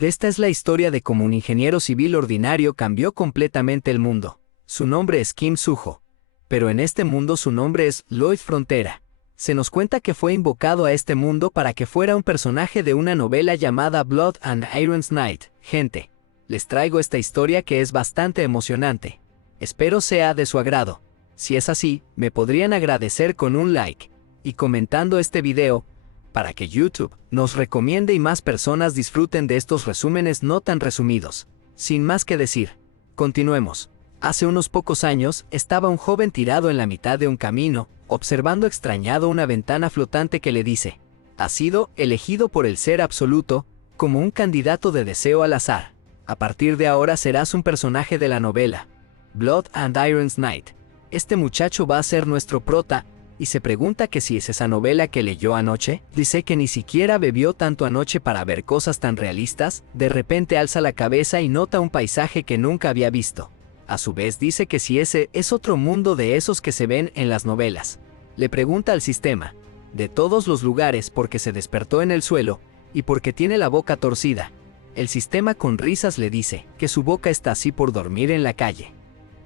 Esta es la historia de cómo un ingeniero civil ordinario cambió completamente el mundo. Su nombre es Kim Soo-ho, pero en este mundo su nombre es Lloyd Frontera. Se nos cuenta que fue invocado a este mundo para que fuera un personaje de una novela llamada Blood and Iron's Night. Gente, les traigo esta historia que es bastante emocionante. Espero sea de su agrado. Si es así, me podrían agradecer con un like y comentando este video, para que YouTube nos recomiende y más personas disfruten de estos resúmenes no tan resumidos. Sin más que decir, continuemos. Hace unos pocos años, estaba un joven tirado en la mitad de un camino, observando extrañado una ventana flotante que le dice: has sido elegido por el Ser Absoluto como un candidato de deseo al azar. A partir de ahora serás un personaje de la novela Blood and Iron's Night. Este muchacho va a ser nuestro prota, y se pregunta que si es esa novela que leyó anoche. Dice que ni siquiera bebió tanto anoche para ver cosas tan realistas. De repente alza la cabeza y nota un paisaje que nunca había visto. A su vez dice que si ese es otro mundo de esos que se ven en las novelas. Le pregunta al sistema, de todos los lugares, porque se despertó en el suelo, y porque tiene la boca torcida. El sistema con risas le dice que su boca está así por dormir en la calle.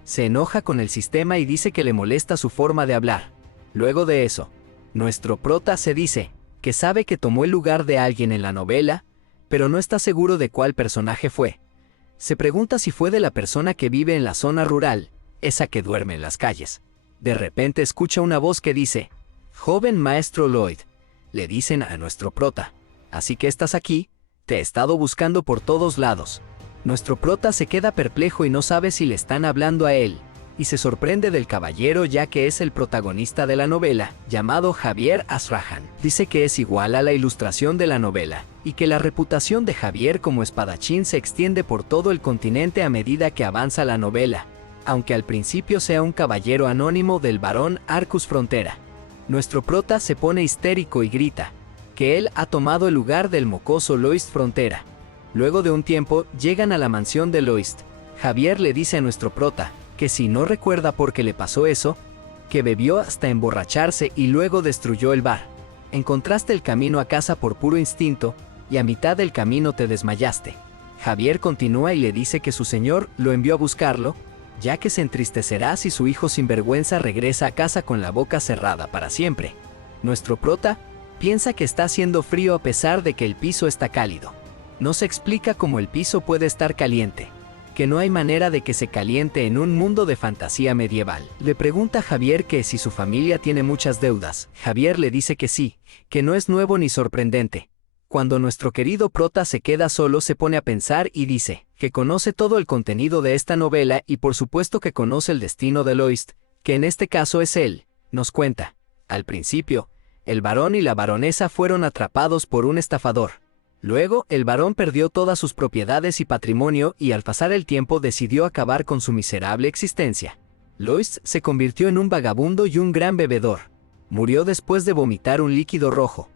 Se enoja con el sistema y dice que le molesta su forma de hablar. Luego de eso, nuestro prota se dice que sabe que tomó el lugar de alguien en la novela, pero no está seguro de cuál personaje fue. Se pregunta si fue de la persona que vive en la zona rural, esa que duerme en las calles. De repente escucha una voz que dice: joven maestro Lloyd, le dicen a nuestro prota, así que estás aquí, te he estado buscando por todos lados. Nuestro prota se queda perplejo y no sabe si le están hablando a él, y se sorprende del caballero ya que es el protagonista de la novela, llamado Javier Azrahan. Dice que es igual a la ilustración de la novela, y que la reputación de Javier como espadachín se extiende por todo el continente a medida que avanza la novela, aunque al principio sea un caballero anónimo del barón Arcus Frontera. Nuestro prota se pone histérico y grita que él ha tomado el lugar del mocoso Lloyd Frontera. Luego de un tiempo, llegan a la mansión de Lloyd. Javier le dice a nuestro prota que si no recuerda por qué le pasó eso, que bebió hasta emborracharse y luego destruyó el bar. Encontraste el camino a casa por puro instinto, y a mitad del camino te desmayaste. Javier continúa y le dice que su señor lo envió a buscarlo, ya que se entristecerá si su hijo sinvergüenza regresa a casa con la boca cerrada para siempre. Nuestro prota piensa que está haciendo frío a pesar de que el piso está cálido. No se explica cómo el piso puede estar caliente, que no hay manera de que se caliente en un mundo de fantasía medieval. Le pregunta a Javier que si su familia tiene muchas deudas. Javier le dice que sí, que no es nuevo ni sorprendente. Cuando nuestro querido prota se queda solo se pone a pensar y dice que conoce todo el contenido de esta novela y por supuesto que conoce el destino de Lloyd, que en este caso es él. Nos cuenta, al principio, el barón y la baronesa fueron atrapados por un estafador. Luego, el barón perdió todas sus propiedades y patrimonio y al pasar el tiempo decidió acabar con su miserable existencia. Lloyd se convirtió en un vagabundo y un gran bebedor. Murió después de vomitar un líquido rojo.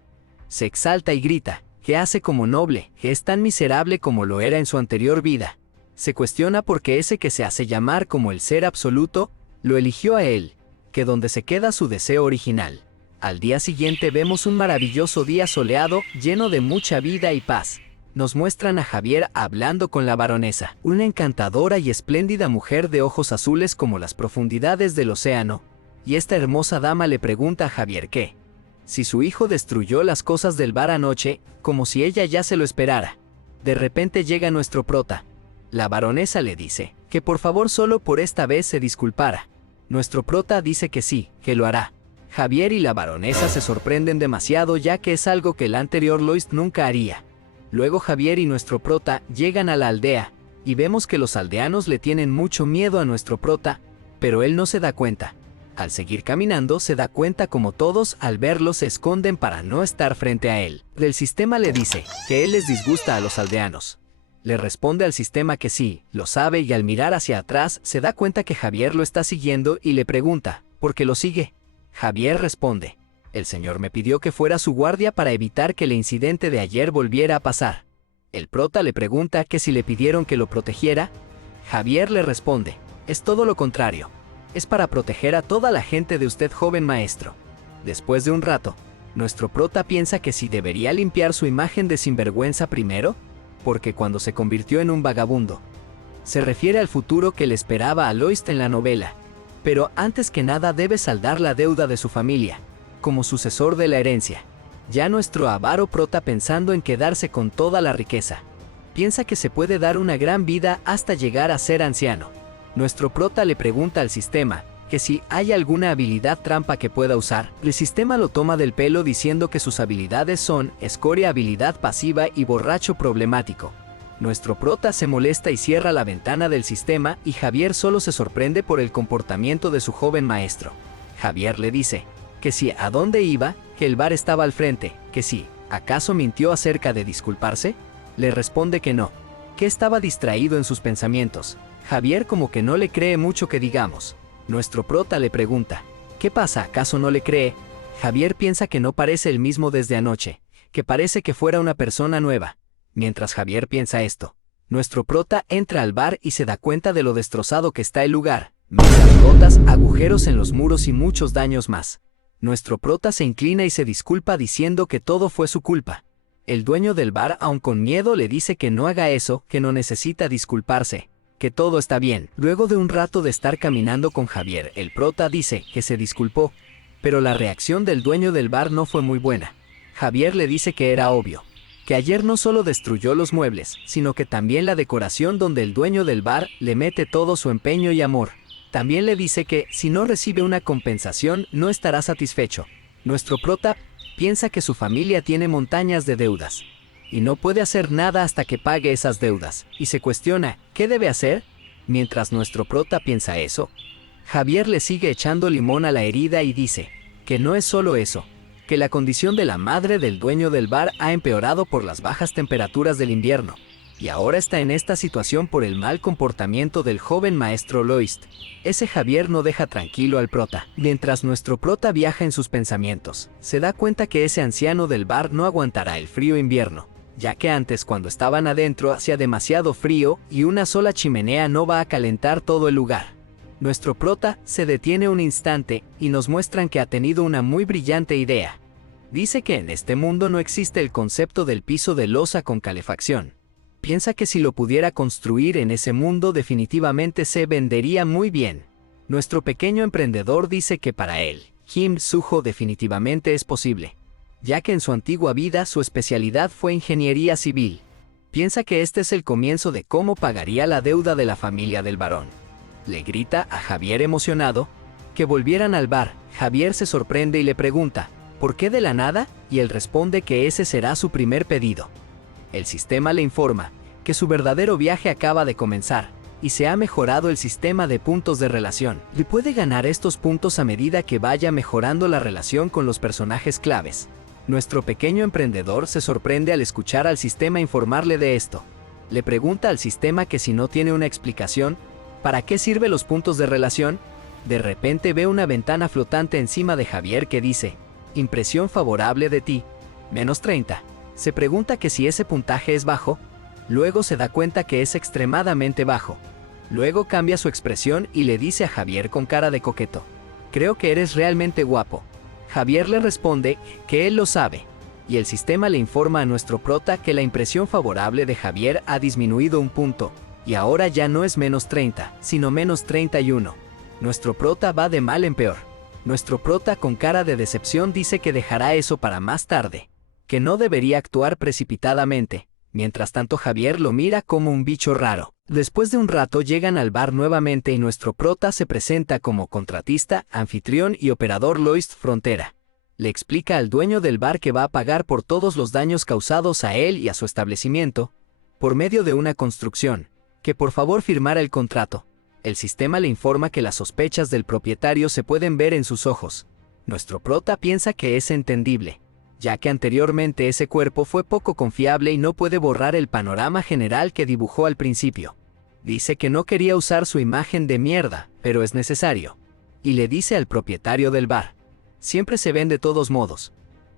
Se exalta y grita que hace como noble, que es tan miserable como lo era en su anterior vida. Se cuestiona por qué ese que se hace llamar como el Ser Absoluto, lo eligió a él, que donde se queda su deseo original. Al día siguiente vemos un maravilloso día soleado, lleno de mucha vida y paz. Nos muestran a Javier hablando con la baronesa, una encantadora y espléndida mujer de ojos azules como las profundidades del océano, y esta hermosa dama le pregunta a Javier que si su hijo destruyó las cosas del bar anoche, como si ella ya se lo esperara. De repente llega nuestro prota. La baronesa le dice que por favor solo por esta vez se disculpara. Nuestro prota dice que sí, que lo hará. Javier y la baronesa se sorprenden demasiado ya que es algo que el anterior Lloyd nunca haría. Luego Javier y nuestro prota llegan a la aldea, y vemos que los aldeanos le tienen mucho miedo a nuestro prota, pero él no se da cuenta. Al seguir caminando se da cuenta como todos al verlo se esconden para no estar frente a él. El sistema le dice que él les disgusta a los aldeanos. Le responde al sistema que sí, lo sabe y al mirar hacia atrás se da cuenta que Javier lo está siguiendo y le pregunta ¿por qué lo sigue? Javier responde: el señor me pidió que fuera su guardia para evitar que el incidente de ayer volviera a pasar. El prota le pregunta que si le pidieron que lo protegiera. Javier le responde: es todo lo contrario. Es para proteger a toda la gente de usted, joven maestro. Después de un rato, nuestro prota piensa que si debería limpiar su imagen de sinvergüenza primero, porque cuando se convirtió en un vagabundo. Se refiere al futuro que le esperaba a Loist en la novela. Pero antes que nada debe saldar la deuda de su familia, como sucesor de la herencia. Ya nuestro avaro prota pensando en quedarse con toda la riqueza. Piensa que se puede dar una gran vida hasta llegar a ser anciano. Nuestro prota le pregunta al sistema que si hay alguna habilidad trampa que pueda usar. El sistema lo toma del pelo diciendo que sus habilidades son escoria, habilidad pasiva y borracho problemático. Nuestro prota se molesta y cierra la ventana del sistema y Javier solo se sorprende por el comportamiento de su joven maestro. Javier le dice que si a dónde iba, que el bar estaba al frente, que si, ¿acaso mintió acerca de disculparse? Le responde que no, que estaba distraído en sus pensamientos. Javier como que no le cree mucho que digamos. Nuestro prota le pregunta, ¿qué pasa? ¿Acaso no le cree? Javier piensa que no parece el mismo desde anoche, que parece que fuera una persona nueva. Mientras Javier piensa esto, nuestro prota entra al bar y se da cuenta de lo destrozado que está el lugar. Mesas rotas, agujeros en los muros y muchos daños más. Nuestro prota se inclina y se disculpa diciendo que todo fue su culpa. El dueño del bar, aun con miedo, le dice que no haga eso, que no necesita disculparse, que todo está bien. Luego de un rato de estar caminando con Javier, el prota dice que se disculpó, pero la reacción del dueño del bar no fue muy buena. Javier le dice que era obvio, que ayer no solo destruyó los muebles, sino que también la decoración donde el dueño del bar le mete todo su empeño y amor. También le dice que, si no recibe una compensación, no estará satisfecho. Nuestro prota piensa que su familia tiene montañas de deudas y no puede hacer nada hasta que pague esas deudas, y se cuestiona, ¿qué debe hacer? Mientras nuestro prota piensa eso, Javier le sigue echando limón a la herida y dice que no es solo eso, que la condición de la madre del dueño del bar ha empeorado por las bajas temperaturas del invierno, y ahora está en esta situación por el mal comportamiento del joven maestro Loist. Ese Javier no deja tranquilo al prota. Mientras nuestro prota viaja en sus pensamientos, se da cuenta que ese anciano del bar no aguantará el frío invierno, ya que antes cuando estaban adentro hacía demasiado frío y una sola chimenea no va a calentar todo el lugar. Nuestro prota se detiene un instante y nos muestran que ha tenido una muy brillante idea. Dice que en este mundo no existe el concepto del piso de losa con calefacción. Piensa que si lo pudiera construir en ese mundo definitivamente se vendería muy bien. Nuestro pequeño emprendedor dice que para él, Kim Suho definitivamente es posible, ya que en su antigua vida su especialidad fue ingeniería civil. Piensa que este es el comienzo de cómo pagaría la deuda de la familia del varón. Le grita a Javier emocionado que volvieran al bar. Javier se sorprende y le pregunta, ¿por qué de la nada? Y él responde que ese será su primer pedido. El sistema le informa que su verdadero viaje acaba de comenzar y se ha mejorado el sistema de puntos de relación. Y puede ganar estos puntos a medida que vaya mejorando la relación con los personajes claves. Nuestro pequeño emprendedor se sorprende al escuchar al sistema informarle de esto. Le pregunta al sistema que si no tiene una explicación, ¿para qué sirven los puntos de relación? De repente ve una ventana flotante encima de Javier que dice, impresión favorable de ti, -30. Se pregunta que si ese puntaje es bajo, luego se da cuenta que es extremadamente bajo. Luego cambia su expresión y le dice a Javier con cara de coqueto, creo que eres realmente guapo. Javier le responde que él lo sabe, y el sistema le informa a nuestro prota que la impresión favorable de Javier ha disminuido un punto, y ahora ya no es -30, sino -31. Nuestro prota va de mal en peor. Nuestro prota con cara de decepción dice que dejará eso para más tarde, que no debería actuar precipitadamente. Mientras tanto Javier lo mira como un bicho raro. Después de un rato llegan al bar nuevamente y nuestro prota se presenta como contratista, anfitrión y operador Loist Frontera. Le explica al dueño del bar que va a pagar por todos los daños causados a él y a su establecimiento, por medio de una construcción, que por favor firmara el contrato. El sistema le informa que las sospechas del propietario se pueden ver en sus ojos. Nuestro prota piensa que es entendible, ya que anteriormente ese cuerpo fue poco confiable y no puede borrar el panorama general que dibujó al principio. Dice que no quería usar su imagen de mierda, pero es necesario. Y le dice al propietario del bar, siempre se ven de todos modos.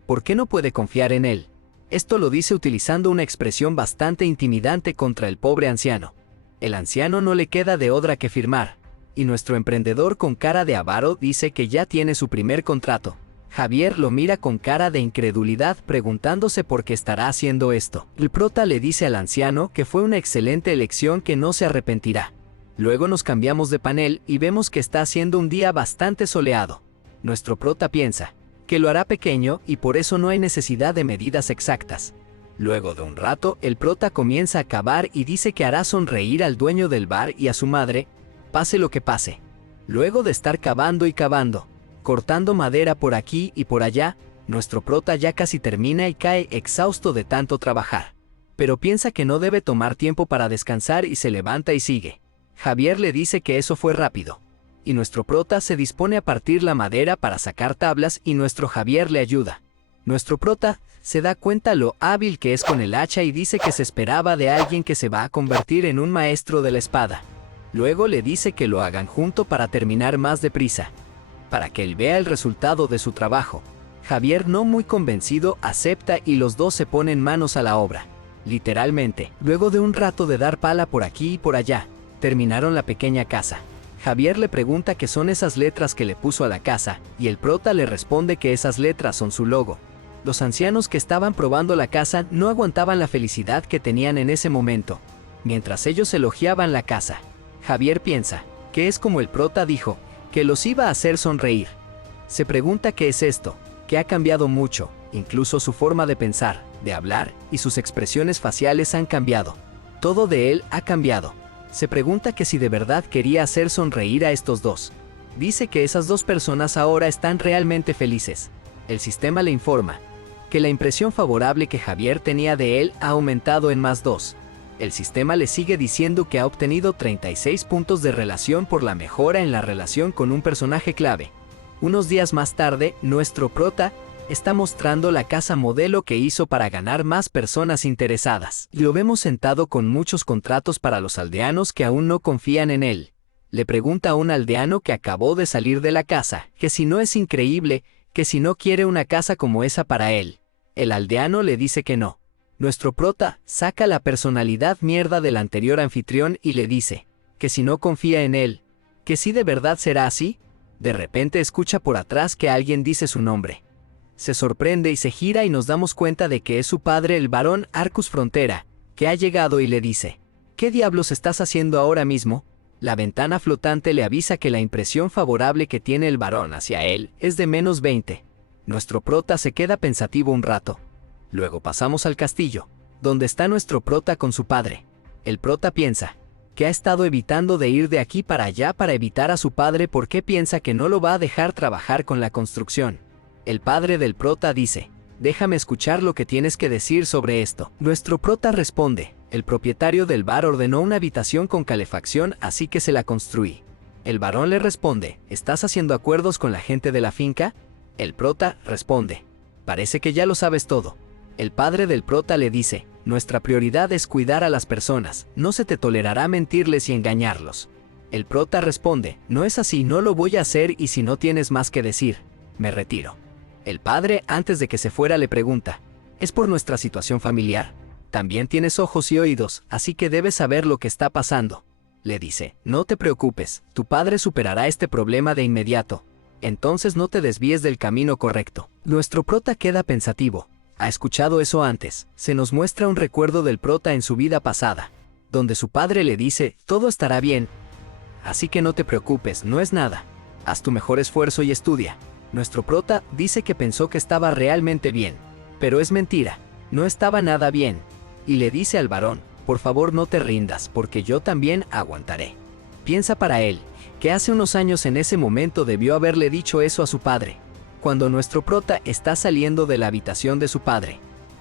¿Por qué no puede confiar en él? Esto lo dice utilizando una expresión bastante intimidante contra el pobre anciano. El anciano no le queda de otra que firmar, y nuestro emprendedor con cara de avaro dice que ya tiene su primer contrato. Javier lo mira con cara de incredulidad, preguntándose por qué estará haciendo esto. El prota le dice al anciano que fue una excelente elección, que no se arrepentirá. Luego nos cambiamos de panel y vemos que está haciendo un día bastante soleado. Nuestro prota piensa que lo hará pequeño y por eso no hay necesidad de medidas exactas. Luego de un rato, el prota comienza a cavar y dice que hará sonreír al dueño del bar y a su madre, pase lo que pase. Luego de estar cavando y cavando, cortando madera por aquí y por allá, nuestro prota ya casi termina y cae exhausto de tanto trabajar. Pero piensa que no debe tomar tiempo para descansar y se levanta y sigue. Javier le dice que eso fue rápido. Y nuestro prota se dispone a partir la madera para sacar tablas y nuestro Javier le ayuda. Nuestro prota se da cuenta lo hábil que es con el hacha y dice que se esperaba de alguien que se va a convertir en un maestro de la espada. Luego le dice que lo hagan junto para terminar más deprisa, para que él vea el resultado de su trabajo. Javier, no muy convencido, acepta y los dos se ponen manos a la obra. Literalmente, luego de un rato de dar pala por aquí y por allá, terminaron la pequeña casa. Javier le pregunta qué son esas letras que le puso a la casa, y el prota le responde que esas letras son su logo. Los ancianos que estaban probando la casa no aguantaban la felicidad que tenían en ese momento. Mientras ellos elogiaban la casa, Javier piensa que es como el prota dijo, que los iba a hacer sonreír. Se pregunta qué es esto, que ha cambiado mucho, incluso su forma de pensar, de hablar, y sus expresiones faciales han cambiado. Todo de él ha cambiado. Se pregunta que si de verdad quería hacer sonreír a estos dos. Dice que esas dos personas ahora están realmente felices. El sistema le informa que la impresión favorable que Javier tenía de él ha aumentado en +2. El sistema le sigue diciendo que ha obtenido 36 puntos de relación por la mejora en la relación con un personaje clave. Unos días más tarde, nuestro prota está mostrando la casa modelo que hizo para ganar más personas interesadas. Lo vemos sentado con muchos contratos para los aldeanos que aún no confían en él. Le pregunta a un aldeano que acabó de salir de la casa, que si no es increíble, que si no quiere una casa como esa para él. El aldeano le dice que no. Nuestro prota saca la personalidad mierda del anterior anfitrión y le dice que si no confía en él, que si de verdad será así. De repente escucha por atrás que alguien dice su nombre. Se sorprende y se gira y nos damos cuenta de que es su padre, el barón Arcus Frontera, que ha llegado y le dice: ¿qué diablos estás haciendo ahora mismo? La ventana flotante le avisa que la impresión favorable que tiene el barón hacia él es de -20. Nuestro prota se queda pensativo un rato. Luego pasamos al castillo, donde está nuestro prota con su padre. El prota piensa que ha estado evitando de ir de aquí para allá para evitar a su padre porque piensa que no lo va a dejar trabajar con la construcción. El padre del prota dice: déjame escuchar lo que tienes que decir sobre esto. Nuestro prota responde: el propietario del bar ordenó una habitación con calefacción, así que se la construí. El barón le responde: ¿estás haciendo acuerdos con la gente de la finca? El prota responde: parece que ya lo sabes todo. El padre del prota le dice: nuestra prioridad es cuidar a las personas, no se te tolerará mentirles y engañarlos. El prota responde: no es así, no lo voy a hacer y si no tienes más que decir, me retiro. El padre, antes de que se fuera, le pregunta: es por nuestra situación familiar. También tienes ojos y oídos, así que debes saber lo que está pasando. Le dice: no te preocupes, tu padre superará este problema de inmediato. Entonces no te desvíes del camino correcto. Nuestro prota queda pensativo. Ha escuchado eso antes. Se nos muestra un recuerdo del prota en su vida pasada, donde su padre le dice: todo estará bien, así que no te preocupes, no es nada. Haz tu mejor esfuerzo y estudia. Nuestro prota dice que pensó que estaba realmente bien, pero es mentira, no estaba nada bien. Y le dice al varón: por favor no te rindas, porque yo también aguantaré. Piensa para él que hace unos años en ese momento debió haberle dicho eso a su padre. Cuando nuestro prota está saliendo de la habitación de su padre,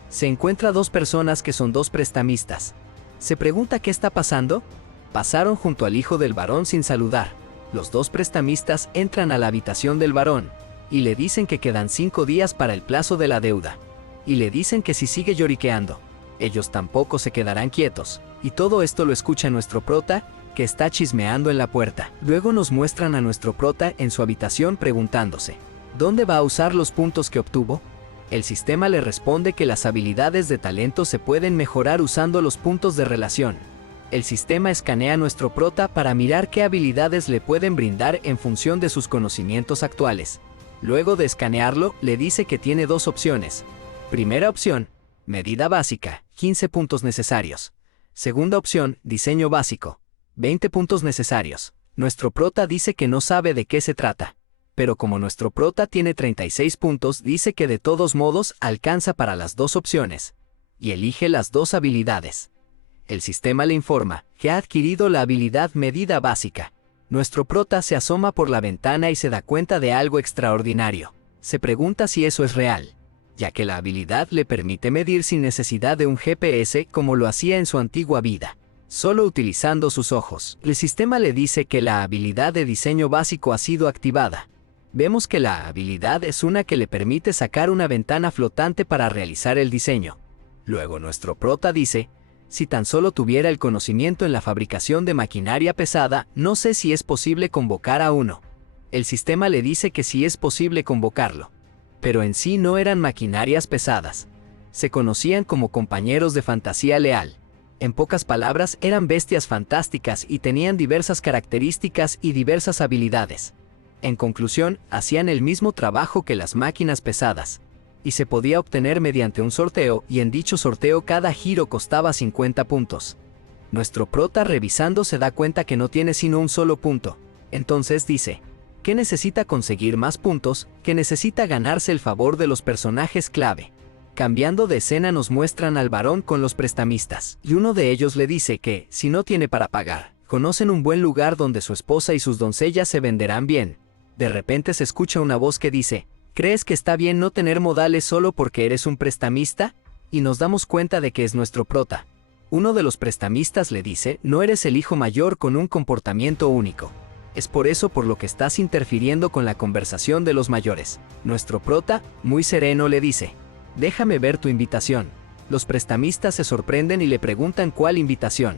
se encuentra dos personas que son dos prestamistas. Se pregunta qué está pasando. Pasaron junto al hijo del varón sin saludar. Los dos prestamistas entran a la habitación del varón y le dicen que quedan 5 días para el plazo de la deuda. Y le dicen que si sigue lloriqueando, ellos tampoco se quedarán quietos. Y todo esto lo escucha nuestro prota, que está chismeando en la puerta. Luego nos muestran a nuestro prota en su habitación preguntándose: ¿dónde va a usar los puntos que obtuvo? El sistema le responde que las habilidades de talento se pueden mejorar usando los puntos de relación. El sistema escanea a nuestro prota para mirar qué habilidades le pueden brindar en función de sus conocimientos actuales. Luego de escanearlo, le dice que tiene dos opciones. Primera opción, medida básica, 15 puntos necesarios. Segunda opción, diseño básico, 20 puntos necesarios. Nuestro prota dice que no sabe de qué se trata. Pero como nuestro prota tiene 36 puntos, dice que de todos modos alcanza para las dos opciones. Y elige las dos habilidades. El sistema le informa que ha adquirido la habilidad medida básica. Nuestro prota se asoma por la ventana y se da cuenta de algo extraordinario. Se pregunta si eso es real, ya que la habilidad le permite medir sin necesidad de un GPS como lo hacía en su antigua vida, solo utilizando sus ojos. El sistema le dice que la habilidad de diseño básico ha sido activada. Vemos que la habilidad es una que le permite sacar una ventana flotante para realizar el diseño. Luego nuestro prota dice, si tan solo tuviera el conocimiento en la fabricación de maquinaria pesada, no sé si es posible convocar a uno. El sistema le dice que sí es posible convocarlo. Pero en sí no eran maquinarias pesadas. Se conocían como compañeros de fantasía leal. En pocas palabras, eran bestias fantásticas y tenían diversas características y diversas habilidades. En conclusión, hacían el mismo trabajo que las máquinas pesadas. Y se podía obtener mediante un sorteo, y en dicho sorteo cada giro costaba 50 puntos. Nuestro prota revisando se da cuenta que no tiene sino un solo punto. Entonces dice, que necesita conseguir más puntos, que necesita ganarse el favor de los personajes clave. Cambiando de escena nos muestran al varón con los prestamistas, y uno de ellos le dice que, si no tiene para pagar, conocen un buen lugar donde su esposa y sus doncellas se venderán bien. De repente se escucha una voz que dice, ¿crees que está bien no tener modales solo porque eres un prestamista? Y nos damos cuenta de que es nuestro prota. Uno de los prestamistas le dice, no eres el hijo mayor con un comportamiento único. Es por eso por lo que estás interfiriendo con la conversación de los mayores. Nuestro prota, muy sereno, le dice, déjame ver tu invitación. Los prestamistas se sorprenden y le preguntan cuál invitación.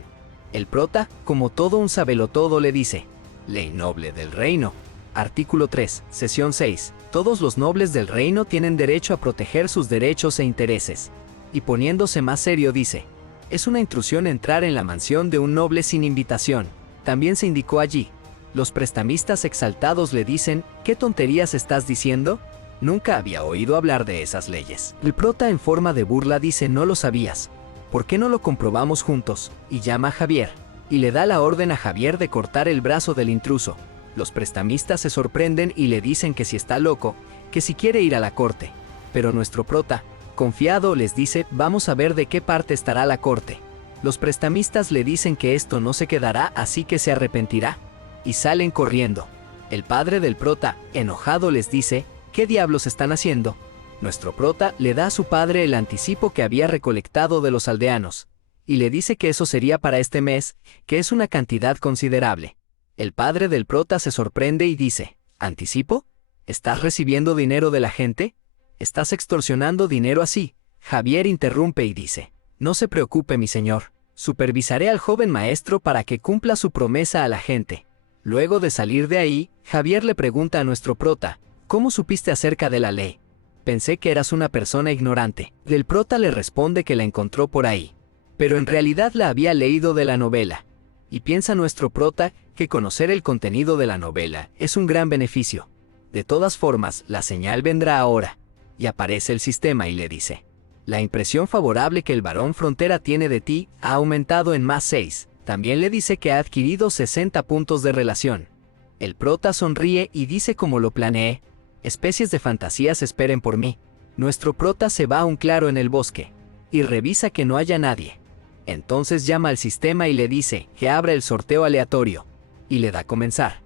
El prota, como todo un sabelotodo, le dice, ley noble del reino. Artículo 3, sesión 6. Todos los nobles del reino tienen derecho a proteger sus derechos e intereses. Y poniéndose más serio dice, es una intrusión entrar en la mansión de un noble sin invitación. También se indicó allí. Los prestamistas exaltados le dicen, ¿qué tonterías estás diciendo? Nunca había oído hablar de esas leyes. El prota en forma de burla dice, no lo sabías. ¿Por qué no lo comprobamos juntos? Y llama a Javier. Y le da la orden a Javier de cortar el brazo del intruso. Los prestamistas se sorprenden y le dicen que si está loco, que si quiere ir a la corte. Pero nuestro prota, confiado, les dice, vamos a ver de qué parte estará la corte. Los prestamistas le dicen que esto no se quedará, así que se arrepentirá. Y salen corriendo. El padre del prota, enojado, les dice, ¿qué diablos están haciendo? Nuestro prota le da a su padre el anticipo que había recolectado de los aldeanos. Y le dice que eso sería para este mes, que es una cantidad considerable. El padre del prota se sorprende y dice, ¿anticipo? ¿Estás recibiendo dinero de la gente? ¿Estás extorsionando dinero así? Javier interrumpe y dice, no se preocupe mi señor, supervisaré al joven maestro para que cumpla su promesa a la gente. Luego de salir de ahí, Javier le pregunta a nuestro prota, ¿cómo supiste acerca de la ley? Pensé que eras una persona ignorante. El prota le responde que la encontró por ahí, pero en realidad la había leído de la novela. Y piensa nuestro prota que conocer el contenido de la novela es un gran beneficio. De todas formas, la señal vendrá ahora. Y aparece el sistema y le dice, la impresión favorable que el varón Frontera tiene de ti ha aumentado en más 6. También le dice que ha adquirido 60 puntos de relación. El prota sonríe y dice como lo planeé, especies de fantasías esperen por mí. Nuestro prota se va a un claro en el bosque y revisa que no haya nadie. Entonces llama al sistema y le dice que abra el sorteo aleatorio, y le da a comenzar.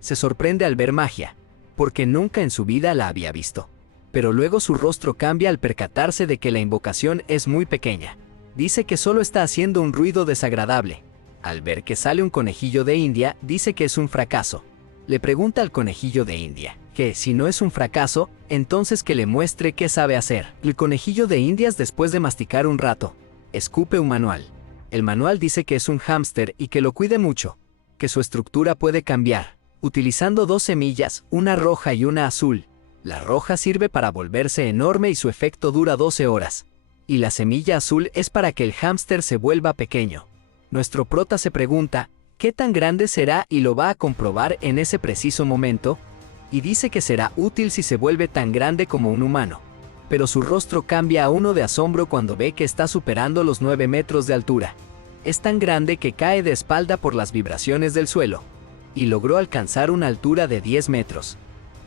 Se sorprende al ver magia, porque nunca en su vida la había visto. Pero luego su rostro cambia al percatarse de que la invocación es muy pequeña. Dice que solo está haciendo un ruido desagradable. Al ver que sale un conejillo de India, dice que es un fracaso. Le pregunta al conejillo de India que, si no es un fracaso, entonces que le muestre qué sabe hacer. El conejillo de Indias, después de masticar un rato, escupe un manual. El manual dice que es un hámster y que lo cuide mucho, que su estructura puede cambiar, utilizando 2 semillas, una roja y una azul. La roja sirve para volverse enorme y su efecto dura 12 horas. Y la semilla azul es para que el hámster se vuelva pequeño. Nuestro prota se pregunta, ¿qué tan grande será? Y lo va a comprobar en ese preciso momento. y dice que será útil si se vuelve tan grande como un humano. Pero su rostro cambia a uno de asombro cuando ve que está superando los 9 metros de altura. Es tan grande que cae de espalda por las vibraciones del suelo, y logró alcanzar una altura de 10 metros.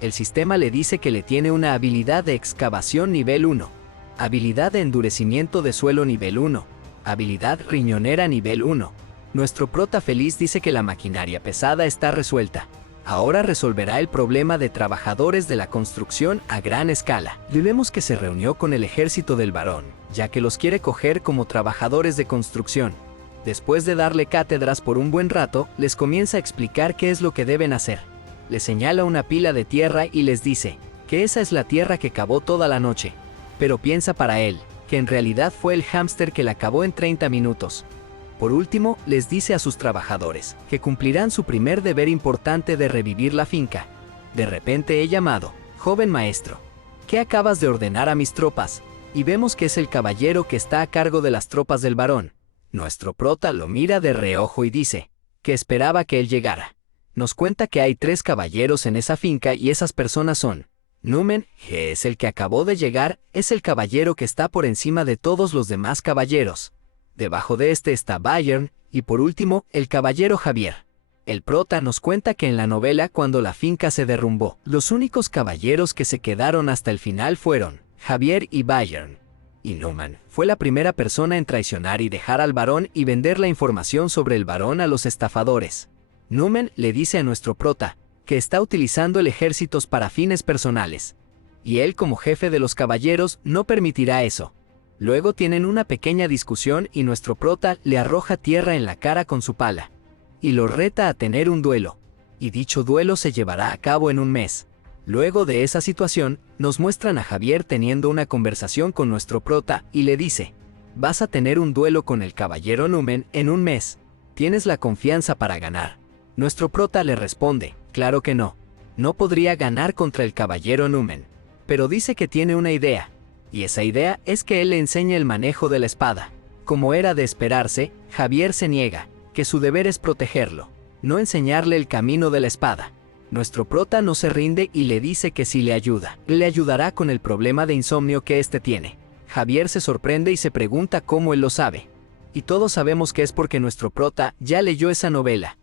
El sistema le dice que le tiene una habilidad de excavación nivel 1, habilidad de endurecimiento de suelo nivel 1, habilidad riñonera nivel 1. Nuestro prota feliz dice que la maquinaria pesada está resuelta. Ahora resolverá el problema de trabajadores de la construcción a gran escala. Vemos que se reunió con el ejército del varón, ya que los quiere coger como trabajadores de construcción. Después de darle cátedras por un buen rato, les comienza a explicar qué es lo que deben hacer. Les señala una pila de tierra y les dice que esa es la tierra que cavó toda la noche. Pero piensa para él, que en realidad fue el hámster que la cavó en 30 minutos. Por último, les dice a sus trabajadores que cumplirán su primer deber importante de revivir la finca. De repente he llamado, joven maestro, ¿qué acabas de ordenar a mis tropas? Y vemos que es el caballero que está a cargo de las tropas del varón. Nuestro prota lo mira de reojo y dice que esperaba que él llegara. Nos cuenta que hay 3 caballeros en esa finca y esas personas son Numen, que es el que acabó de llegar, es el caballero que está por encima de todos los demás caballeros. Debajo de este está Bayern, y por último, el caballero Javier. El prota nos cuenta que en la novela, cuando la finca se derrumbó, los únicos caballeros que se quedaron hasta el final fueron Javier y Bayern. Y Numan fue la primera persona en traicionar y dejar al varón y vender la información sobre el varón a los estafadores. Numen le dice a nuestro prota que está utilizando el ejército para fines personales, y él como jefe de los caballeros no permitirá eso. Luego tienen una pequeña discusión y nuestro prota le arroja tierra en la cara con su pala, y lo reta a tener un duelo, y dicho duelo se llevará a cabo en un mes. Luego de esa situación, nos muestran a Javier teniendo una conversación con nuestro prota y le dice, vas a tener un duelo con el caballero Numen en un mes, ¿tienes la confianza para ganar? Nuestro prota le responde, claro que no, no podría ganar contra el caballero Numen, pero dice que tiene una idea, y esa idea es que él le enseñe el manejo de la espada. Como era de esperarse, Javier se niega, que su deber es protegerlo, no enseñarle el camino de la espada. Nuestro prota no se rinde y le dice que si le ayuda, le ayudará con el problema de insomnio que éste tiene. Javier se sorprende y se pregunta cómo él lo sabe. Y todos sabemos que es porque nuestro prota ya leyó esa novela.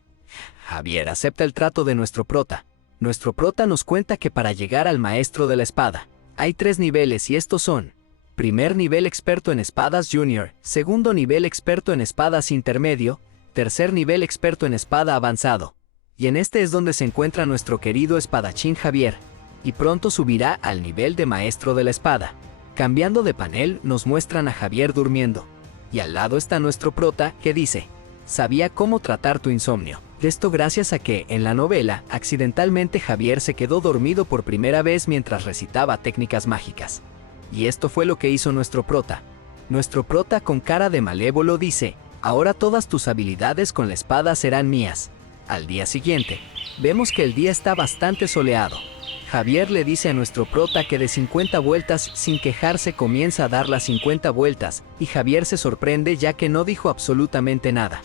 Javier acepta el trato de nuestro prota. Nuestro prota nos cuenta que para llegar al maestro de la espada, hay 3 niveles y estos son: primer nivel experto en espadas junior, segundo nivel experto en espadas intermedio, tercer nivel experto en espada avanzado. Y en este es donde se encuentra nuestro querido espadachín Javier, y pronto subirá al nivel de maestro de la espada. Cambiando de panel, nos muestran a Javier durmiendo, y al lado está nuestro prota, que dice, sabía cómo tratar tu insomnio. Esto gracias a que, en la novela, accidentalmente Javier se quedó dormido por primera vez mientras recitaba técnicas mágicas. Y esto fue lo que hizo nuestro prota. Nuestro prota con cara de malévolo dice, ahora todas tus habilidades con la espada serán mías. Al día siguiente, vemos que el día está bastante soleado. Javier le dice a nuestro prota que de 50 vueltas sin quejarse comienza a dar las 50 vueltas, y Javier se sorprende ya que no dijo absolutamente nada.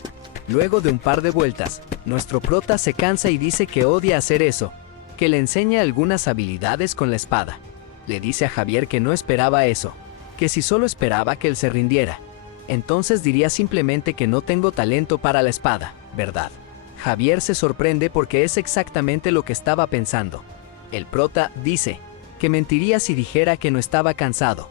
Luego de un par de vueltas, nuestro prota se cansa y dice que odia hacer eso, que le enseña algunas habilidades con la espada. Le dice a Javier que no esperaba eso, que si solo esperaba que él se rindiera, entonces diría simplemente que no tengo talento para la espada, ¿verdad? Javier se sorprende porque es exactamente lo que estaba pensando. El prota dice que mentiría si dijera que no estaba cansado,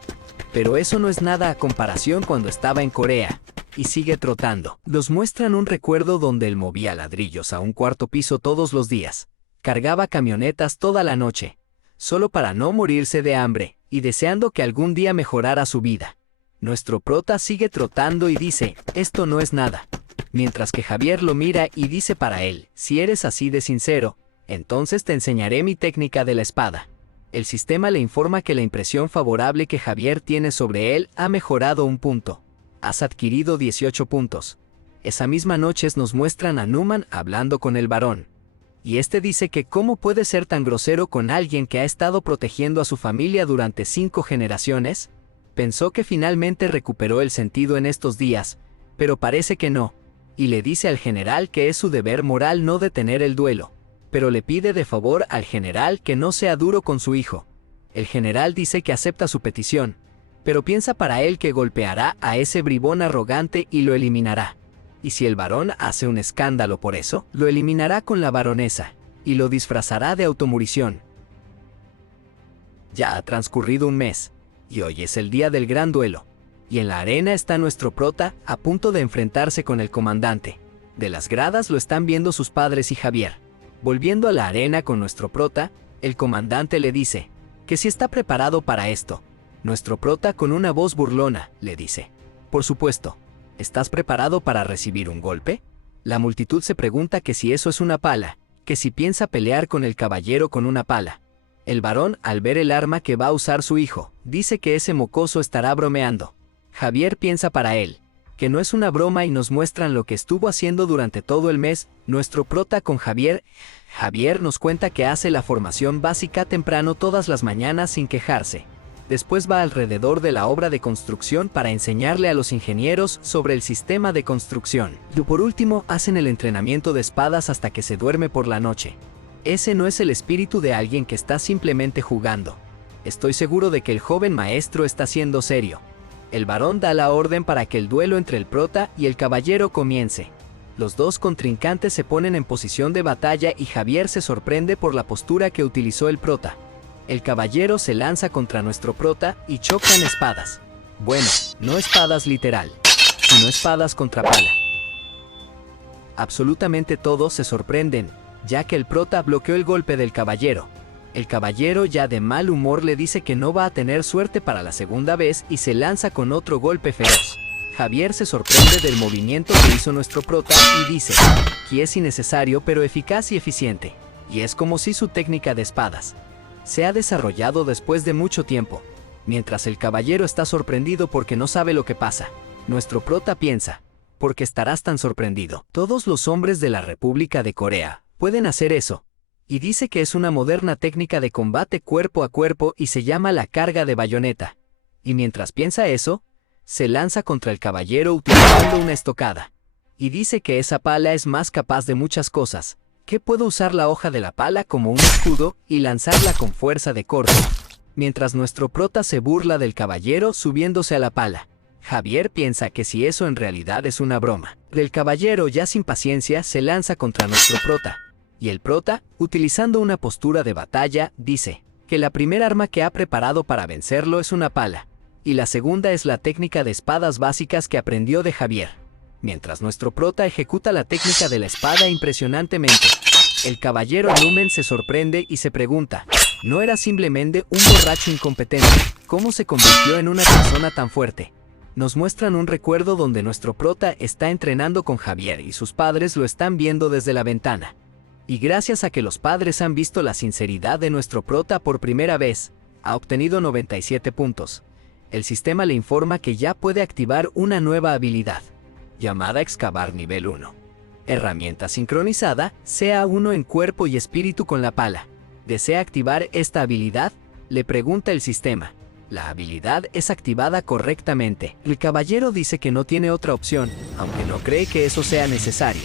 pero eso no es nada a comparación cuando estaba en Corea, y sigue trotando. Nos muestran un recuerdo donde él movía ladrillos a un 4º piso todos los días, cargaba camionetas toda la noche, solo para no morirse de hambre, y deseando que algún día mejorara su vida. Nuestro prota sigue trotando y dice, esto no es nada. Mientras que Javier lo mira y dice para él, si eres así de sincero, entonces te enseñaré mi técnica de la espada. El sistema le informa que la impresión favorable que Javier tiene sobre él ha mejorado 1 punto. Has adquirido 18 puntos. Esa misma noche nos muestran a Numan hablando con el varón. Y este dice que cómo puede ser tan grosero con alguien que ha estado protegiendo a su familia durante 5 generaciones. Pensó que finalmente recuperó el sentido en estos días, pero parece que no. Y le dice al general que es su deber moral no detener el duelo. pero le pide de favor al general que no sea duro con su hijo. El general dice que acepta su petición, pero piensa para él que golpeará a ese bribón arrogante y lo eliminará. Y si el varón hace un escándalo por eso, lo eliminará con la baronesa, y lo disfrazará de automurición. Ya ha transcurrido un mes, y hoy es el día del gran duelo. Y en la arena está nuestro prota, a punto de enfrentarse con el comandante. De las gradas lo están viendo sus padres y Javier. Volviendo a la arena con nuestro prota, el comandante le dice que si está preparado para esto. Nuestro prota, con una voz burlona, le dice: por supuesto. ¿Estás preparado para recibir un golpe? La multitud se pregunta que si eso es una pala, que si piensa pelear con el caballero con una pala. El varón, al ver el arma que va a usar su hijo, dice que ese mocoso estará bromeando. Javier piensa para él que no es una broma y nos muestran lo que estuvo haciendo durante todo el mes nuestro prota con Javier. Javier nos cuenta que hace la formación básica temprano todas las mañanas sin quejarse. Después va alrededor de la obra de construcción para enseñarle a los ingenieros sobre el sistema de construcción. Y por último, hacen el entrenamiento de espadas hasta que se duerme por la noche. Ese no es el espíritu de alguien que está simplemente jugando. Estoy seguro de que el joven maestro está siendo serio. El varón da la orden para que el duelo entre el prota y el caballero comience. Los dos contrincantes se ponen en posición de batalla y Javier se sorprende por la postura que utilizó el prota. El caballero se lanza contra nuestro prota y chocan espadas. Bueno, no espadas literal, sino espadas contra pala. Absolutamente todos se sorprenden, ya que el prota bloqueó el golpe del caballero. El caballero, ya de mal humor, le dice que no va a tener suerte para la segunda vez y se lanza con otro golpe feroz. Javier se sorprende del movimiento que hizo nuestro prota y dice que es innecesario pero eficaz y eficiente, y es como si su técnica de espadas se ha desarrollado después de mucho tiempo. Mientras el caballero está sorprendido porque no sabe lo que pasa, nuestro prota piensa: ¿por qué estarás tan sorprendido? Todos los hombres de la República de Corea pueden hacer eso. Y dice que es una moderna técnica de combate cuerpo a cuerpo y se llama la carga de bayoneta. Y mientras piensa eso, se lanza contra el caballero utilizando una estocada. Y dice que esa pala es más capaz de muchas cosas, que puede usar la hoja de la pala como un escudo y lanzarla con fuerza de corte. Mientras nuestro prota se burla del caballero subiéndose a la pala, Javier piensa que si eso en realidad es una broma. El caballero, ya sin paciencia, se lanza contra nuestro prota. Y el prota, utilizando una postura de batalla, dice que la primera arma que ha preparado para vencerlo es una pala, y la segunda es la técnica de espadas básicas que aprendió de Javier. Mientras nuestro prota ejecuta la técnica de la espada impresionantemente, el caballero Numen se sorprende y se pregunta: ¿no era simplemente un borracho incompetente? ¿Cómo se convirtió en una persona tan fuerte? Nos muestran un recuerdo donde nuestro prota está entrenando con Javier y sus padres lo están viendo desde la ventana. Y gracias a que los padres han visto la sinceridad de nuestro prota por primera vez, ha obtenido 97 puntos. El sistema le informa que ya puede activar una nueva habilidad, llamada Excavar nivel 1. Herramienta sincronizada, sea uno en cuerpo y espíritu con la pala. ¿Desea activar esta habilidad?, le pregunta el sistema. La habilidad es activada correctamente. El caballero dice que no tiene otra opción, aunque no cree que eso sea necesario.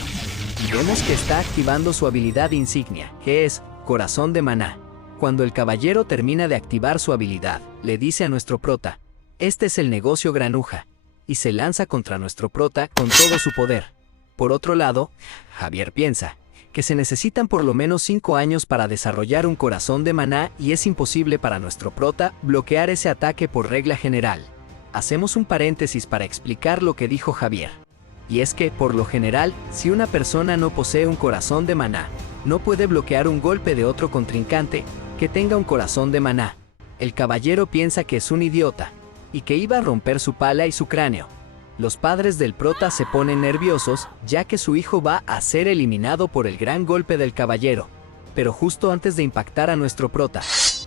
Y vemos que está activando su habilidad insignia, que es Corazón de Maná. Cuando el caballero termina de activar su habilidad, le dice a nuestro prota: este es el negocio, granuja, y se lanza contra nuestro prota con todo su poder. Por otro lado, Javier piensa que se necesitan por lo menos 5 años para desarrollar un corazón de maná y es imposible para nuestro prota bloquear ese ataque por regla general. Hacemos un paréntesis para explicar lo que dijo Javier. Y es que, por lo general, si una persona no posee un corazón de maná, no puede bloquear un golpe de otro contrincante que tenga un corazón de maná. El caballero piensa que es un idiota y que iba a romper su pala y su cráneo. Los padres del prota se ponen nerviosos, ya que su hijo va a ser eliminado por el gran golpe del caballero. Pero justo antes de impactar a nuestro prota,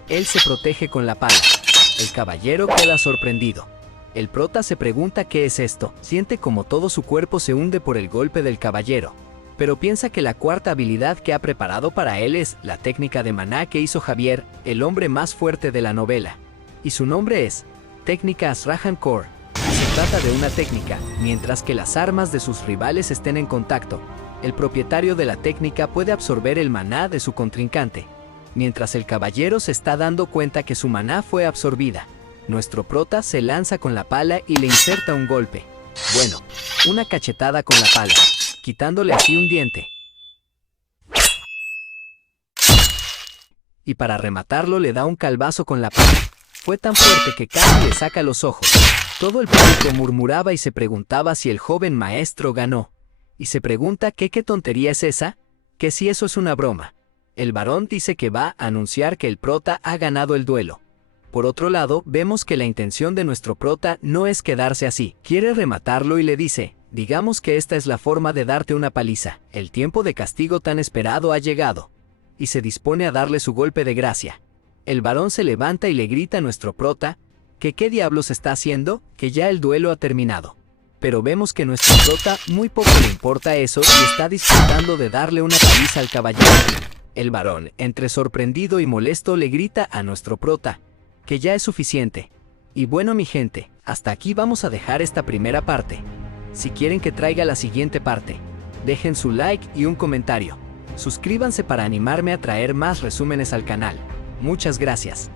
él se protege con la pala. El caballero queda sorprendido. El prota se pregunta qué es esto, siente como todo su cuerpo se hunde por el golpe del caballero. Pero piensa que la cuarta habilidad que ha preparado para él es la técnica de maná que hizo Javier, el hombre más fuerte de la novela. Y su nombre es Técnica Asrahan Core. Se trata de una técnica, mientras que las armas de sus rivales estén en contacto, El propietario de la técnica puede absorber el maná de su contrincante, mientras el caballero se está dando cuenta que su maná fue absorbida. Nuestro prota se lanza con la pala y le inserta un golpe. Bueno, una cachetada con la pala, quitándole así un diente. Y para rematarlo le da un calvazo con la pala. Fue tan fuerte que casi le saca los ojos. Todo el público murmuraba y se preguntaba si el joven maestro ganó. Y se pregunta qué tontería es esa, que si eso es una broma. El varón dice que va a anunciar que el prota ha ganado el duelo. Por otro lado, vemos que la intención de nuestro prota no es quedarse así. Quiere rematarlo y le dice, digamos que esta es la forma de darte una paliza. El tiempo de castigo tan esperado ha llegado. Y se dispone a darle su golpe de gracia. El varón se levanta y le grita a nuestro prota, que qué diablos está haciendo, que ya el duelo ha terminado. Pero vemos que nuestro prota muy poco le importa eso y está disfrutando de darle una paliza al caballero. El varón, entre sorprendido y molesto, le grita a nuestro prota, que ya es suficiente. Y bueno mi gente, hasta aquí vamos a dejar esta primera parte. Si quieren que traiga la siguiente parte, dejen su like y un comentario. Suscríbanse para animarme a traer más resúmenes al canal. Muchas gracias.